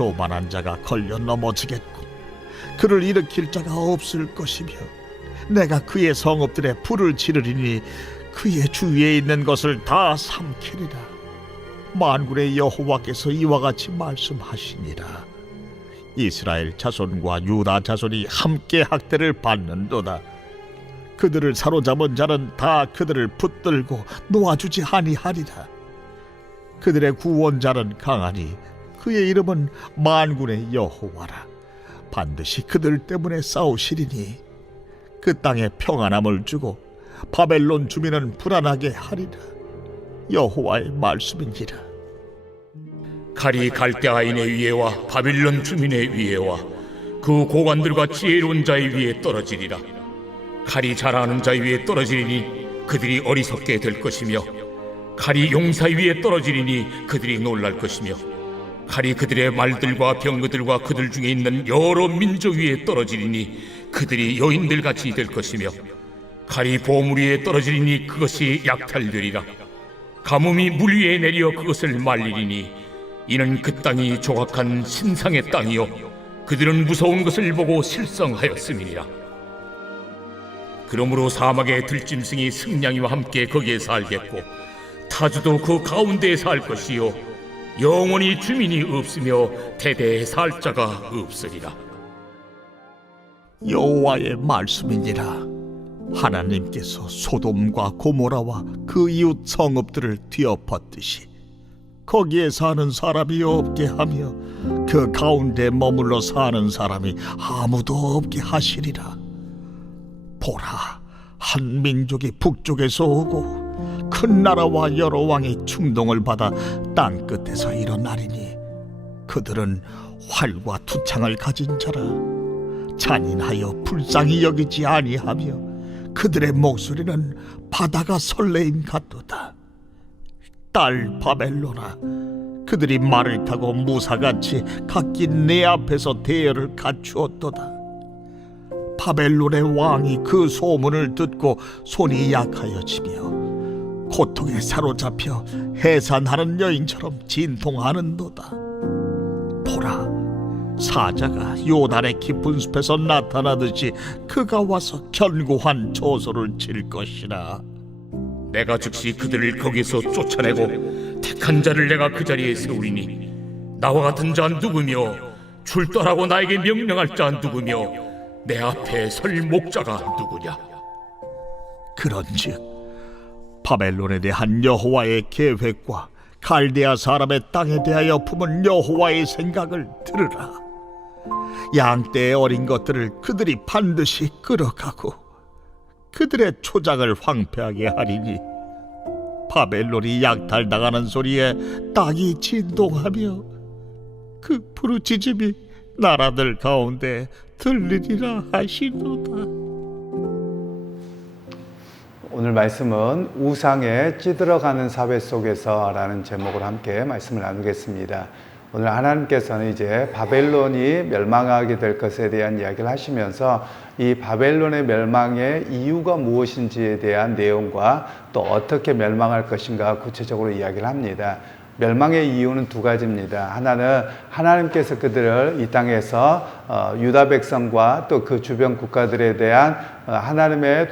교만한 자가 걸려 넘어지겠고 그를 일으킬 자가 없을 것이며 내가 그의 성읍들에 불을 지르리니 그의 주위에 있는 것을 다 삼키리라. 만군의 여호와께서 이와 같이 말씀하시니라. 이스라엘 자손과 유다 자손이 함께 학대를 받는도다. 그들을 사로잡은 자는 다 그들을 붙들고 놓아주지 아니하리라. 그들의 구원자는 강하니 그의 이름은 만군의 여호와라. 반드시 그들 때문에 싸우시리니 그 땅에 평안함을 주고 바벨론 주민은 불안하게 하리라. 여호와의 말씀이니라. 칼이 갈대아인의 위에와 바빌론 주민의 위에와 그 고관들과 지혜로운 자의 위에 떨어지리라. 칼이 잘하는 자 위에 떨어지리니 그들이 어리석게 될 것이며 칼이 용사 위에 떨어지리니 그들이 놀랄 것이며 칼이 그들의 말들과 병거들과 그들 중에 있는 여러 민족 위에 떨어지리니 그들이 여인들같이 될 것이며 칼이 보물 위에 떨어지리니 그것이 약탈되리라. 가뭄이 물 위에 내려 그것을 말리리니 이는 그 땅이 조각한 신상의 땅이요 그들은 무서운 것을 보고 실성하였음이니라. 그러므로 사막의 들짐승이 승냥이와 함께 거기에 살겠고 타주도 그 가운데에 살 것이요 영원히 주민이 없으며 대대에 살 자가 없으리라. 여호와의 말씀이니라. 하나님께서 소돔과 고모라와 그 이웃 성읍들을 뒤엎었듯이 거기에 사는 사람이 없게 하며 그 가운데 머물러 사는 사람이 아무도 없게 하시리라. 보라, 한 민족이 북쪽에서 오고 큰 나라와 여러 왕이 충동을 받아 땅 끝에서 일어나리니 그들은 활과 투창을 가진 자라. 잔인하여 불쌍히 여기지 아니하며 그들의 목소리는 바다가 설레임 같도다. 딸 바벨로나, 그들이 말을 타고 무사같이 각기 내 앞에서 대열을 갖추었도다. 바벨론의 왕이 그 소문을 듣고 손이 약하여지며 고통에 사로잡혀 해산하는 여인처럼 진통하는도다. 보라, 사자가 요단의 깊은 숲에서 나타나듯이 그가 와서 견고한 조소를 칠 것이라. 내가 즉시 그들을 거기서 쫓아내고 택한 자를 내가 그 자리에 세우리니 나와 같은 자 누구며 출두하라고 나에게 명령할 자 누구며 내 앞에 설 목자가 누구냐. 그런즉 바벨론에 대한 여호와의 계획과 갈대아 사람의 땅에 대하여 품은 여호와의 생각을 들으라. 양떼의 어린 것들을 그들이 반드시 끌어가고 그들의 초장을 황폐하게 하리니 바벨론이 약탈당하는 소리에 땅이 진동하며 그 부르짖음이 나라들 가운데 들리리라 하시도다. 오늘 말씀은 우상에 찌들어가는 사회 속에서 라는 제목으로 함께 말씀을 나누겠습니다. 오늘 하나님께서는 이제 바벨론이 멸망하게 될 것에 대한 이야기를 하시면서 이 바벨론의 멸망의 이유가 무엇인지에 대한 내용과 또 어떻게 멸망할 것인가 구체적으로 이야기를 합니다. 멸망의 이유는 두 가지입니다. 하나는 하나님께서 그들을 이 땅에서 유다 백성과 또 그 주변 국가들에 대한 하나님의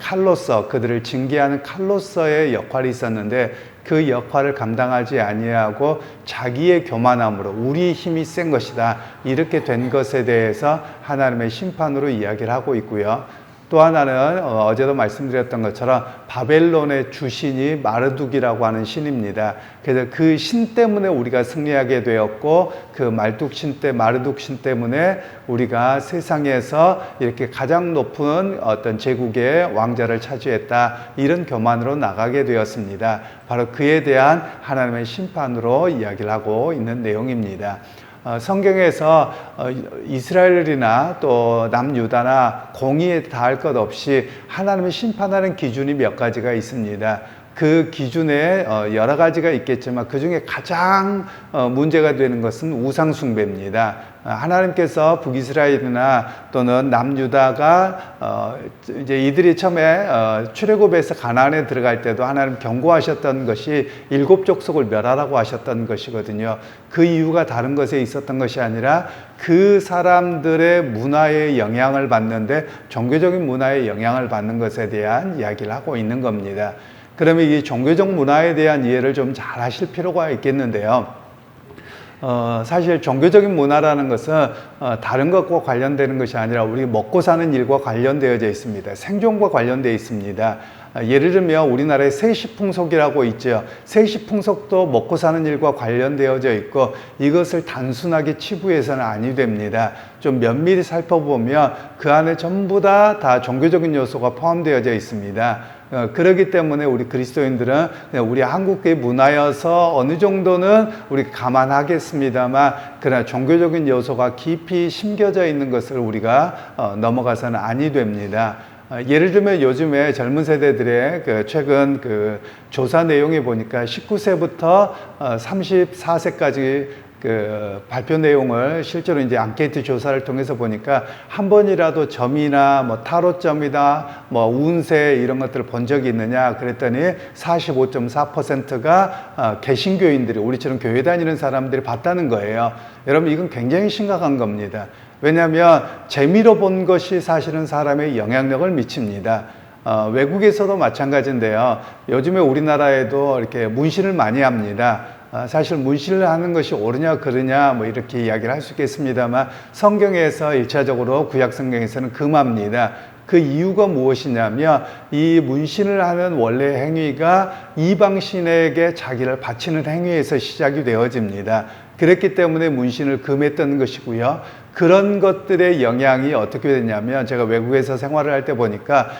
칼로서, 그들을 징계하는 칼로서의 역할이 있었는데 그 역할을 감당하지 아니하고 자기의 교만함으로 우리 힘이 센 것이다, 이렇게 된 것에 대해서 하나님의 심판으로 이야기를 하고 있고요. 또 하나는 어제도 말씀드렸던 것처럼 바벨론의 주신이 마르둑이라고 하는 신입니다. 그래서 그 신 때문에 우리가 승리하게 되었고 그 마르둑 신 때문에 우리가 세상에서 이렇게 가장 높은 어떤 제국의 왕자를 차지했다, 이런 교만으로 나가게 되었습니다. 바로 그에 대한 하나님의 심판으로 이야기를 하고 있는 내용입니다. 성경에서 이스라엘이나 또 남유다나 공의에 다할 것 없이 하나님을 심판하는 기준이 몇 가지가 있습니다. 그 기준에 여러 가지가 있겠지만 그 중에 가장 문제가 되는 것은 우상 숭배입니다. 하나님께서 북이스라엘이나 또는 남유다가 이제 이들이 처음에 출애굽에서 가나안에 들어갈 때도 하나님 경고하셨던 것이 7 족속을 멸하라고 하셨던 것이거든요. 그 이유가 다른 것에 있었던 것이 아니라 그 사람들의 문화에 영향을 받는데 종교적인 문화에 영향을 받는 것에 대한 이야기를 하고 있는 겁니다. 그러면 이 종교적 문화에 대한 이해를 좀 잘 하실 필요가 있겠는데요. 사실 종교적인 문화라는 것은 다른 것과 관련되는 것이 아니라 우리 먹고 사는 일과 관련되어져 있습니다. 생존과 관련되어 있습니다. 예를 들면 우리나라에 세시풍속이라고 있죠. 세시풍속도 먹고 사는 일과 관련되어져 있고 이것을 단순하게 치부해서는 아니 됩니다. 좀 면밀히 살펴보면 그 안에 전부 다 종교적인 요소가 포함되어져 있습니다. 그렇기 때문에 우리 그리스도인들은 그냥 우리 한국의 문화여서 어느 정도는 우리 감안하겠습니다만 그러나 종교적인 요소가 깊이 심겨져 있는 것을 우리가 넘어가서는 아니 됩니다. 예를 들면 요즘에 젊은 세대들의 최근 조사 내용에 보니까 19세부터 34세까지 발표 내용을 실제로 이제 앙케이트 조사를 통해서 보니까 한 번이라도 점이나 뭐 타로점이다, 뭐 운세 이런 것들을 본 적이 있느냐 그랬더니 45.4%가 개신교인들이 우리처럼 교회 다니는 사람들이 봤다는 거예요. 여러분 이건 굉장히 심각한 겁니다. 왜냐하면 재미로 본 것이 사실은 사람의 영향력을 미칩니다. 외국에서도 마찬가지인데요. 요즘에 우리나라에도 이렇게 문신을 많이 합니다. 사실 문신을 하는 것이 옳으냐 그르냐 뭐 이렇게 이야기를 할 수 있겠습니다만 성경에서 1차적으로 구약 성경에서는 금합니다. 그 이유가 무엇이냐면 이 문신을 하는 원래 행위가 이방신에게 자기를 바치는 행위에서 시작이 되어집니다. 그랬기 때문에 문신을 금했던 것이고요. 그런 것들의 영향이 어떻게 되냐면 제가 외국에서 생활을 할 때 보니까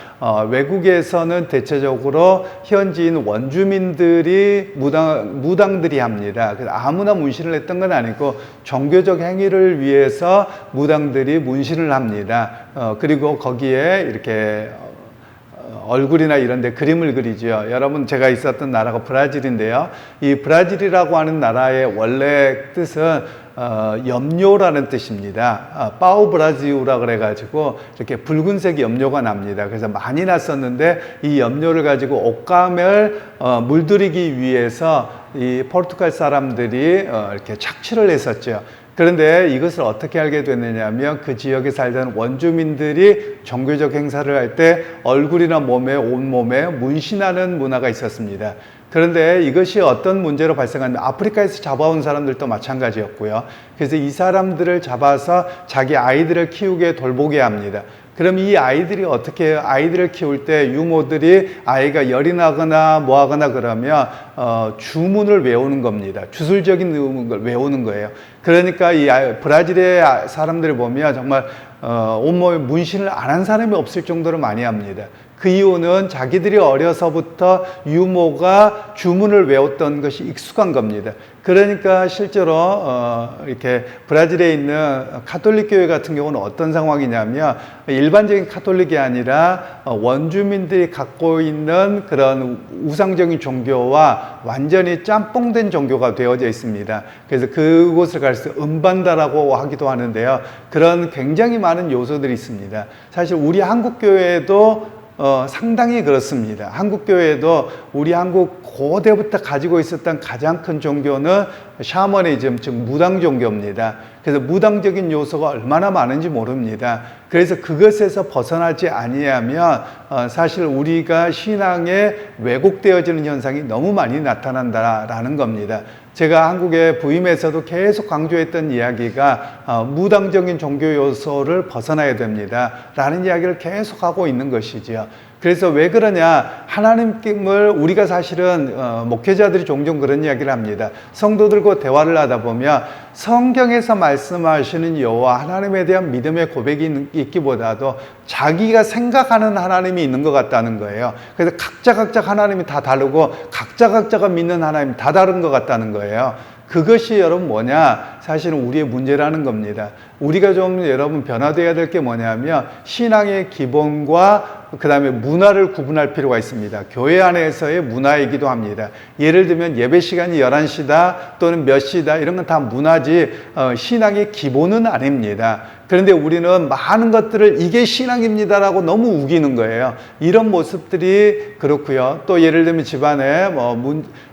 외국에서는 대체적으로 현지인 원주민들이 무당들이 합니다. 그래서 아무나 문신을 했던 건 아니고 종교적 행위를 위해서 무당들이 문신을 합니다. 그리고 거기에 이렇게 얼굴이나 이런 데 그림을 그리죠. 여러분 제가 있었던 나라가 브라질인데요. 이 브라질이라고 하는 나라의 원래 뜻은 염료라는 뜻입니다. 파우 브라지우라 그래가지고 이렇게 붉은색 염료가 납니다. 그래서 많이 났었는데 이 염료를 가지고 옷감을 물들이기 위해서 이 포르투갈 사람들이 이렇게 착취를 했었죠. 그런데 이것을 어떻게 알게 됐느냐면 그 지역에 살던 원주민들이 종교적 행사를 할 때 얼굴이나 몸에 온몸에 문신하는 문화가 있었습니다. 그런데 이것이 어떤 문제로 발생하냐면 아프리카에서 잡아온 사람들도 마찬가지였고요. 그래서 이 사람들을 잡아서 자기 아이들을 키우게 돌보게 합니다. 그럼 이 아이들이 어떻게 해요? 아이들을 키울 때 유모들이 아이가 열이 나거나 뭐 하거나 그러면 주문을 외우는 겁니다. 주술적인 걸 외우는 거예요. 그러니까 이 브라질의 사람들을 보면 정말 온몸에 문신을 안 한 사람이 없을 정도로 많이 합니다. 그 이유는 자기들이 어려서부터 유모가 주문을 외웠던 것이 익숙한 겁니다. 그러니까 실제로 이렇게 브라질에 있는 가톨릭 교회 같은 경우는 어떤 상황이냐면 일반적인 가톨릭이 아니라 원주민들이 갖고 있는 그런 우상적인 종교와 완전히 짬뽕된 종교가 되어져 있습니다. 그래서 그곳을 갈수 음반다라고 하기도 하는데요. 그런 굉장히 많은 요소들이 있습니다. 사실 우리 한국 교회도 상당히 그렇습니다. 한국 교회도 우리 한국 고대부터 가지고 있었던 가장 큰 종교는 샤머니즘, 즉 무당 종교입니다. 그래서 무당적인 요소가 얼마나 많은지 모릅니다. 그래서 그것에서 벗어나지 아니하면 사실 우리가 신앙에 왜곡되어지는 현상이 너무 많이 나타난다라는 겁니다. 제가 한국에 부임에서도 계속 강조했던 이야기가 무당적인 종교 요소를 벗어나야 됩니다 라는 이야기를 계속 하고 있는 것이지요. 그래서 왜 그러냐, 하나님을 우리가 사실은 목회자들이 종종 그런 이야기를 합니다. 성도들과 대화를 하다 보면 성경에서 말씀하시는 여호와 하나님에 대한 믿음의 고백이 있기보다도 자기가 생각하는 하나님이 있는 것 같다는 거예요. 그래서 각자 하나님이 다 다르고 각자가 믿는 하나님이 다 다른 것 같다는 거예요. 그것이 여러분 뭐냐, 사실은 우리의 문제라는 겁니다. 우리가 좀 여러분 변화되어야 될 게 뭐냐면 신앙의 기본과 그 다음에 문화를 구분할 필요가 있습니다. 교회 안에서의 문화이기도 합니다. 예를 들면 예배 시간이 11시다 또는 몇 시다 이런 건 다 문화지 신앙의 기본은 아닙니다. 그런데 우리는 많은 것들을 이게 신앙입니다라고 너무 우기는 거예요. 이런 모습들이 그렇고요. 또 예를 들면 집안에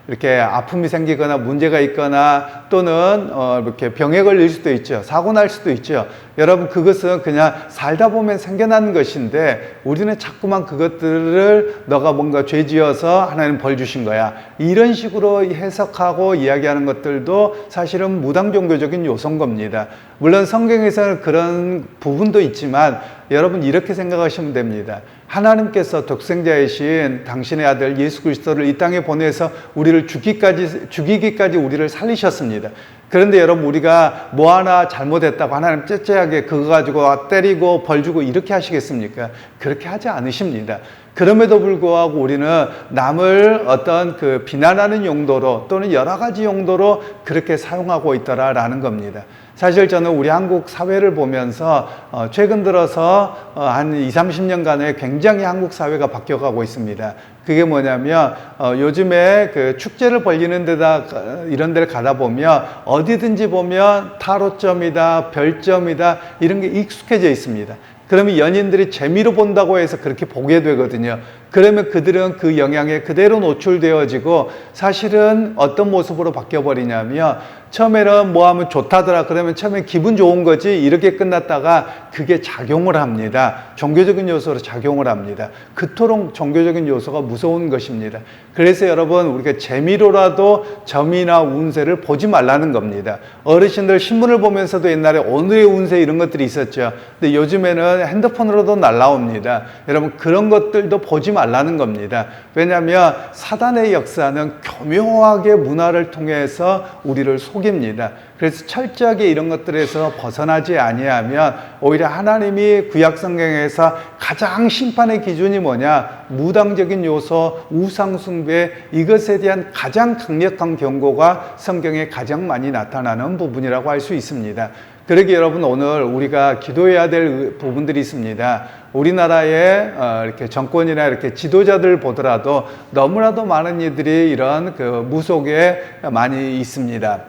이렇게 아픔이 생기거나 문제가 있거나 또는 이렇게 병에 걸릴 수도 있죠. 사고 날 수도 있죠. 여러분 그것은 그냥 살다 보면 생겨나는 것인데 우리는 자꾸만 그것들을 너가 뭔가 죄 지어서 하나님 벌 주신 거야. 이런 식으로 해석하고 이야기하는 것들도 사실은 무당 종교적인 요소인 겁니다. 물론 성경에서는 그런 부분도 있지만 여러분 이렇게 생각하시면 됩니다. 하나님께서 독생자이신 당신의 아들 예수 그리스도를 이 땅에 보내서 우리를 죽이기까지 우리를 살리셨습니다. 그런데 여러분 우리가 뭐 하나 잘못했다고 하나님 째째하게 그거 가지고 때리고 벌 주고 이렇게 하시겠습니까? 그렇게 하지 않으십니다. 그럼에도 불구하고 우리는 남을 어떤 그 비난하는 용도로 또는 여러 가지 용도로 그렇게 사용하고 있더라라는 겁니다. 사실 저는 우리 한국 사회를 보면서 최근 들어서 한 20, 30년간에 굉장히 한국 사회가 바뀌어가고 있습니다. 그게 뭐냐면 요즘에 그 축제를 벌리는 데다 이런 데를 가다 보면 어디든지 보면 타로점이다, 별점이다 이런 게 익숙해져 있습니다. 그러면 연인들이 재미로 본다고 해서 그렇게 보게 되거든요. 그러면 그들은 그 영향에 그대로 노출되어지고 사실은 어떤 모습으로 바뀌어버리냐면 처음에는 뭐 하면 좋다더라 그러면 처음에 기분 좋은 거지 이렇게 끝났다가 그게 작용을 합니다. 종교적인 요소로 작용을 합니다. 그토록 종교적인 요소가 무서운 것입니다. 그래서 여러분 우리가 재미로라도 점이나 운세를 보지 말라는 겁니다. 어르신들 신문을 보면서도 옛날에 오늘의 운세 이런 것들이 있었죠. 근데 요즘에는 핸드폰으로도 날라옵니다. 여러분 그런 것들도 보지 말라는 겁니다. 왜냐하면 사단의 역사는 교묘하게 문화를 통해서 우리를 속입니다. 그래서 철저하게 이런 것들에서 벗어나지 아니하면 오히려 하나님이 구약 성경에서 가장 심판의 기준이 뭐냐? 무당적인 요소, 우상숭배 이것에 대한 가장 강력한 경고가 성경에 가장 많이 나타나는 부분이라고 할 수 있습니다. 그러기 여러분 오늘 우리가 기도해야 될 부분들이 있습니다. 우리나라의 이렇게 정권이나 이렇게 지도자들 보더라도 너무나도 많은 이들이 이런 그 무속에 많이 있습니다.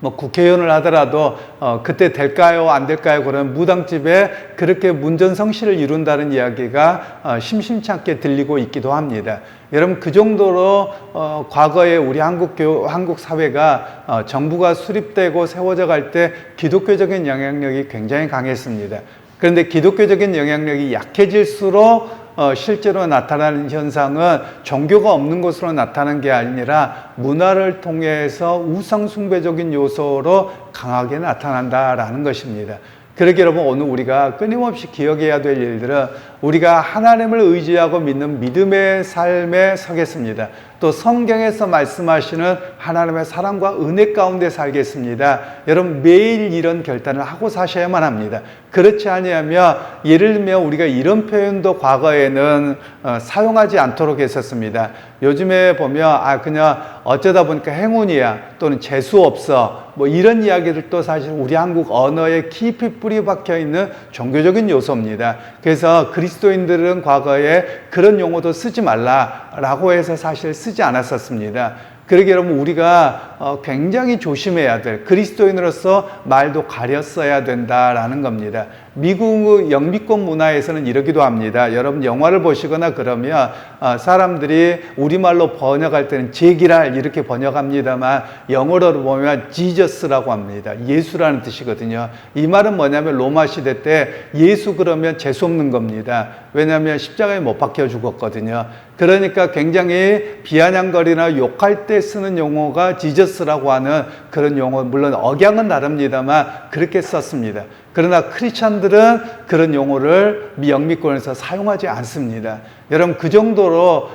뭐 국회의원을 하더라도 그때 될까요 안 될까요 그런 무당집에 그렇게 문전성시를 이룬다는 이야기가 심심치 않게 들리고 있기도 합니다. 여러분 그 정도로 과거에 우리 한국 사회가 정부가 수립되고 세워져 갈 때 기독교적인 영향력이 굉장히 강했습니다. 그런데 기독교적인 영향력이 약해질수록 실제로 나타나는 현상은 종교가 없는 것으로 나타나는 게 아니라 문화를 통해서 우상숭배적인 요소로 강하게 나타난다라는 것입니다. 그러기 여러분 오늘 우리가 끊임없이 기억해야 될 일들은 우리가 하나님을 의지하고 믿는 믿음의 삶에 서겠습니다. 또 성경에서 말씀하시는 하나님의 사랑과 은혜 가운데 살겠습니다. 여러분 매일 이런 결단을 하고 사셔야만 합니다. 그렇지 아니하면 예를 들면 우리가 이런 표현도 과거에는 사용하지 않도록 했었습니다. 요즘에 보면 그냥 어쩌다 보니까 행운이야 또는 재수 없어 뭐 이런 이야기들도 사실 우리 한국 언어에 깊이 뿌리 박혀 있는 종교적인 요소입니다. 그래서 그리스도인들은 과거에 그런 용어도 쓰지 말라라고 해서 사실 쓰지 않았었습니다. 그러기 여러분 우리가 굉장히 조심해야 될 그리스도인으로서 말도 가렸어야 된다라는 겁니다. 미국 영미권 문화에서는 이러기도 합니다. 여러분 영화를 보시거나 그러면 사람들이 우리말로 번역할 때는 제기랄 이렇게 번역합니다만 영어로 보면 지저스라고 합니다. 예수라는 뜻이거든요. 이 말은 뭐냐면 로마 시대 때 예수 그러면 재수 없는 겁니다. 왜냐하면 십자가에 못 박혀 죽었거든요. 그러니까 굉장히 비아냥거리나 욕할 때 쓰는 용어가 지저스라고 하는 그런 용어, 물론 억양은 다릅니다만 그렇게 썼습니다. 그러나 크리스찬들은 그런 용어를 영미권에서 사용하지 않습니다. 여러분 그 정도로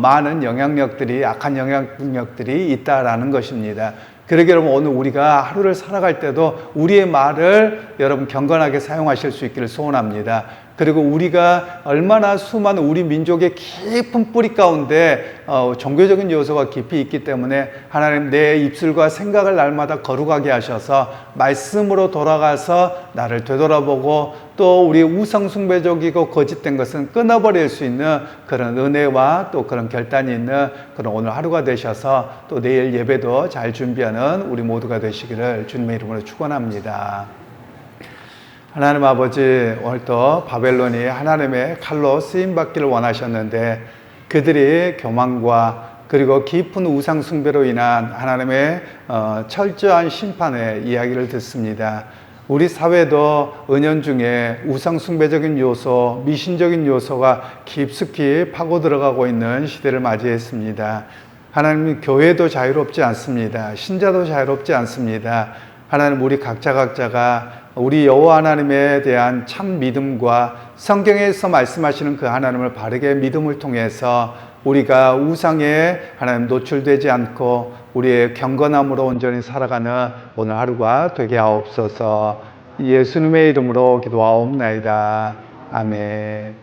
많은 영향력들이 악한 영향력들이 있다라는 것입니다. 그러기 여러분 오늘 우리가 하루를 살아갈 때도 우리의 말을 여러분 경건하게 사용하실 수 있기를 소원합니다. 그리고 우리가 얼마나 수많은 우리 민족의 깊은 뿌리 가운데 종교적인 요소가 깊이 있기 때문에 하나님 내 입술과 생각을 날마다 거룩하게 하셔서 말씀으로 돌아가서 나를 되돌아보고 또 우리 우상숭배적이고 거짓된 것은 끊어버릴 수 있는 그런 은혜와 또 그런 결단이 있는 그런 오늘 하루가 되셔서 또 내일 예배도 잘 준비하는 우리 모두가 되시기를 주님의 이름으로 축원합니다. 하나님 아버지, 오늘도 바벨론이 하나님의 칼로 쓰임받기를 원하셨는데 그들이 교만과 그리고 깊은 우상 숭배로 인한 하나님의 철저한 심판의 이야기를 듣습니다. 우리 사회도 은연중에 우상 숭배적인 요소, 미신적인 요소가 깊숙이 파고 들어가고 있는 시대를 맞이했습니다. 하나님, 교회도 자유롭지 않습니다. 신자도 자유롭지 않습니다. 하나님, 우리 각자가 우리 여호와 하나님에 대한 참 믿음과 성경에서 말씀하시는 그 하나님을 바르게 믿음을 통해서 우리가 우상에 하나님 노출되지 않고 우리의 경건함으로 온전히 살아가는 오늘 하루가 되게 하옵소서. 예수님의 이름으로 기도하옵나이다. 아멘.